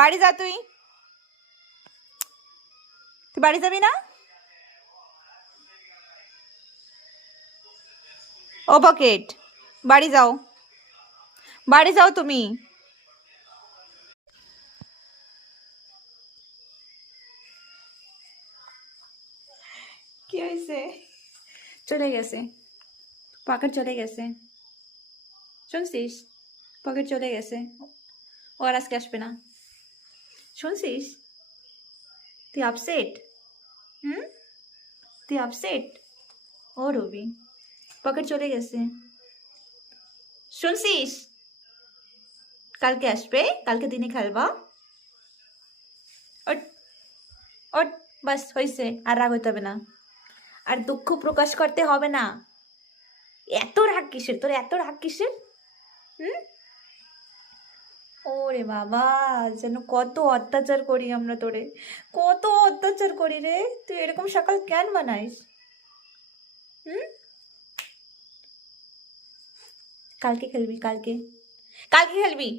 বাড়ি যা তুই বাড়ি যাবি না? ও পকেট, বাড়ি যাও, বাড়ি যাও তুমি। কি হয়েছে? চলে গেছে পকেট, চলে গেছে, শুনছিস? পকেট চলে গেছে, ও আর আজকে আসবে না, শুনছিস? তুই আপসেট? হুম, তুই আপসেট? ও রবি, পকেট চলে গেছে, শুনছিস? কালকে আসবে, কালকে দিনে খেলবা। ওট, ওট, বাস হয়েছে, আর রাগ হইতে হবে না, আর দুঃখ প্রকাশ করতে হবে না। এত রাগ কিসের তোর, এত রাগ কিসের? হুম, ওরে বাবা, যেন কত অত্যাচার করি আমরা তোরে, কত অত্যাচার করি রে, তুই এরকম সকাল কেন বানাইস? হুম, কালকে খেলবি, কালকে, কালকে খেলবি।